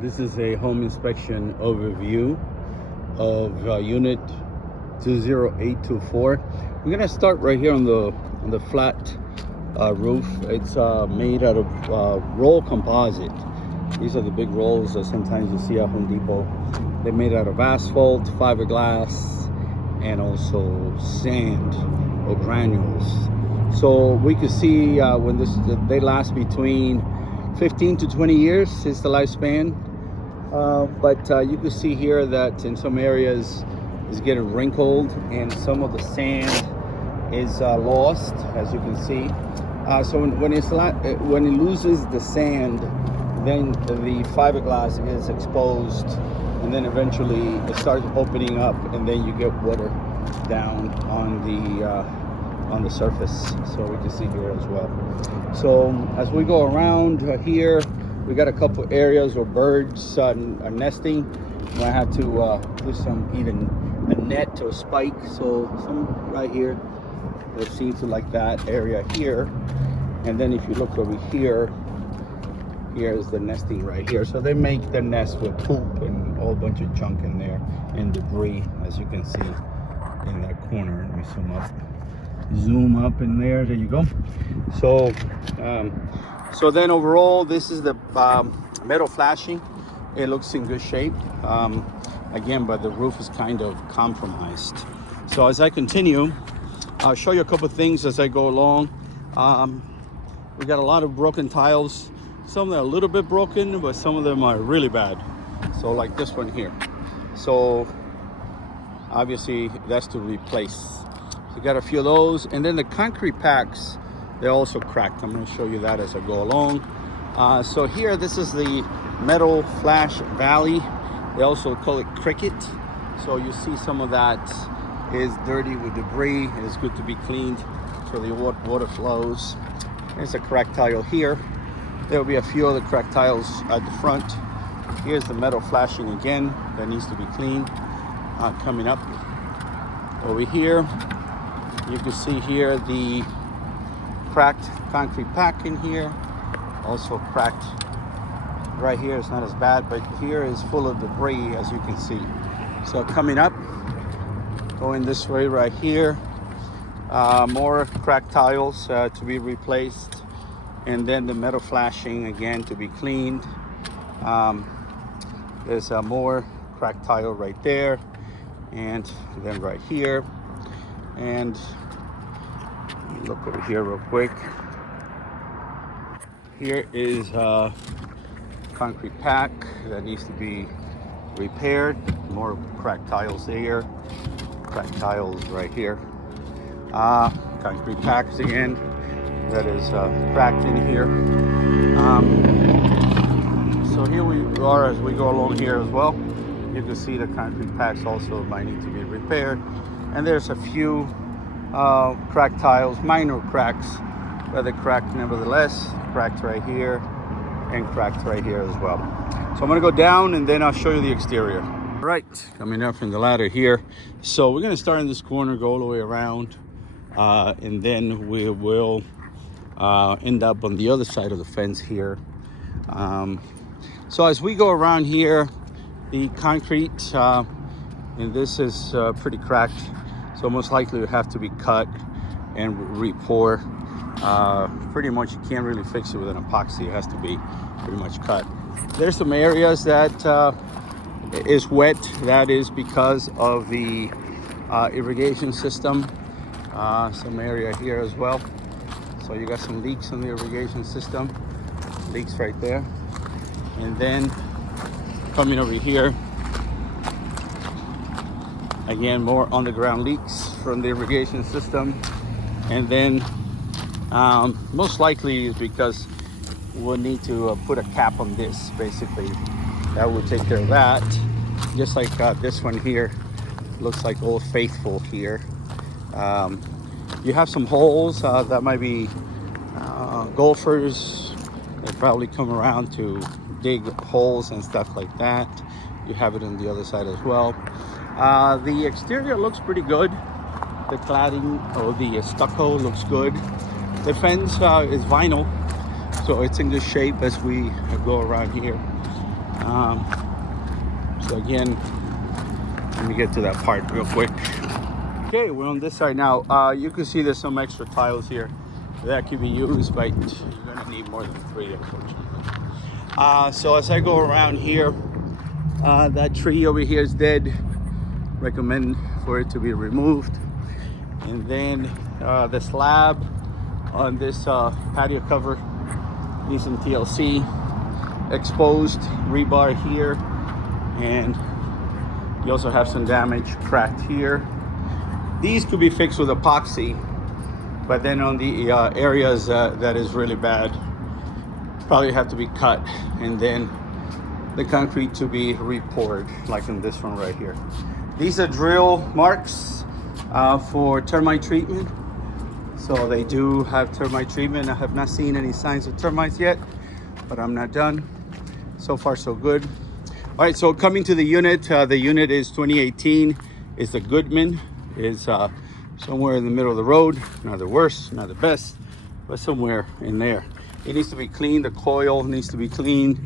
This is a home inspection overview of unit 20824. We're gonna start right here on the flat roof. It's made out of roll composite. These are the big rolls that sometimes you see at Home Depot. They're made out of asphalt, fiberglass, and also sand or granules. So we can see when they last between 15 to 20 years is the lifespan. But you can see here that in some areas it's getting wrinkled and some of the sand is lost, as you can see. So when it loses the sand, then the fiberglass is exposed, and then eventually it starts opening up, and then you get water down on the surface. So we can see here as well. So as we go around here, we got a couple areas where birds are nesting. I had to do either a net or a spike. So some right here, they seem to like that area here. And then if you look over here, here's the nesting right here. So they make the nest with poop and a whole bunch of junk in there and debris, as you can see in that corner. Let me zoom up in there. There you go. So so then overall, this is the metal flashing. It looks in good shape, again, but the roof is kind of compromised. So as I continue, I'll show you a couple of things as I go along. We got a lot of broken tiles. Some of them are a little bit broken, but some of them are really bad. So like this one here. So obviously that's to replace. So you got a few of those. And then the concrete packs, they're also cracked. I'm going to show you that as I go along. So here, this is the metal flash valley. They also call it cricket. So you see some of that is dirty with debris. It's good to be cleaned so the water flows. There's a cracked tile here. There will be a few other cracked tiles at the front. Here's the metal flashing again that needs to be cleaned. Coming up over here, you can see here the cracked concrete pack in here. Also cracked right here. It's not as bad, but here is full of debris, as you can see. So coming up, going this way right here, more cracked tiles to be replaced, and then the metal flashing again to be cleaned. There's more cracked tile right there, and then right here. And look over here real quick. Here is a concrete pack that needs to be repaired. More cracked tiles there. Cracked tiles right here. Concrete packs again that is cracked in here. So here we are as we go along here as well. You can see the concrete packs also might need to be repaired. And there's a few cracked tiles, minor cracks, but they're cracked nevertheless. Cracked right here and cracked right here as well. So I'm gonna go down and then I'll show you the exterior. All right, coming up from the ladder here. So we're gonna start in this corner, go all the way around, and then we will end up on the other side of the fence here. So as we go around here, the concrete, and this is pretty cracked. So most likely it will have to be cut and re-pour. Pretty much you can't really fix it with an epoxy. It has to be pretty much cut. There's some areas that is wet. That is because of the irrigation system. Some area here as well. So you got some leaks in the irrigation system. Leaks right there. And then coming over here, again, more underground leaks from the irrigation system. And then most likely is because we'll need to put a cap on this, basically. That will take care of that. Just like this one here, looks like Old Faithful here. You have some holes that might be golfers. They probably come around to dig holes and stuff like that. You have it on the other side as well. The exterior looks pretty good. The cladding or the stucco looks good. The fence is vinyl, so it's in good shape as we go around here. So again, let me get to that part real quick. Okay, we're on this side now. You can see there's some extra tiles here that can be used, but you're gonna need more than 3, unfortunately. So as I go around here, that tree over here is dead. Recommend for it to be removed. And then the slab on this patio cover needs some TLC. Exposed rebar here, and you also have some damage cracked here. These could be fixed with epoxy, but then on the areas that is really bad, probably have to be cut, and then the concrete to be repoured, like in this one right here. These are drill marks for termite treatment. So they do have termite treatment. I have not seen any signs of termites yet, but I'm not done. So far, so good. All right, so coming to the unit is 2018. It's the Goodman. Is somewhere in the middle of the road. Not the worst, not the best, but somewhere in there. It needs to be cleaned. The coil needs to be cleaned,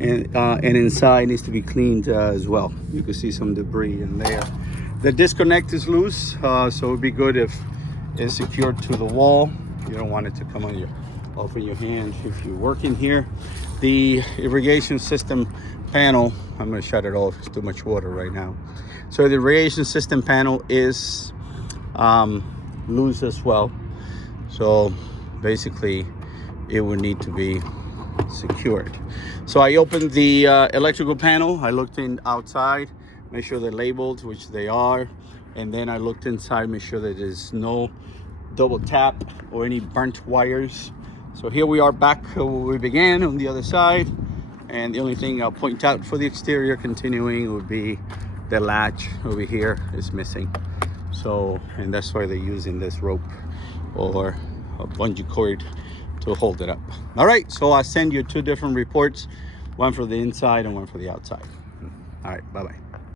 and inside needs to be cleaned as well. You can see some debris in there. The disconnect is loose, so it would be good if it's secured to the wall. You don't want it to come on off of your hand if you're working here. The irrigation system panel, I'm going to shut it off. It's too much water right now. So the irrigation system panel is loose as well. So basically it would need to be secured. So I opened the electrical panel. I looked in outside, make sure they're labeled, which they are. And then I looked inside, make sure that there's no double tap or any burnt wires. So here we are back where we began on the other side. And the only thing I'll point out for the exterior continuing would be the latch over here is missing. So, and that's why they're using this rope or a bungee cord to hold it up. All right, so I'll send you 2 different reports, one for the inside and one for the outside. All right, bye-bye.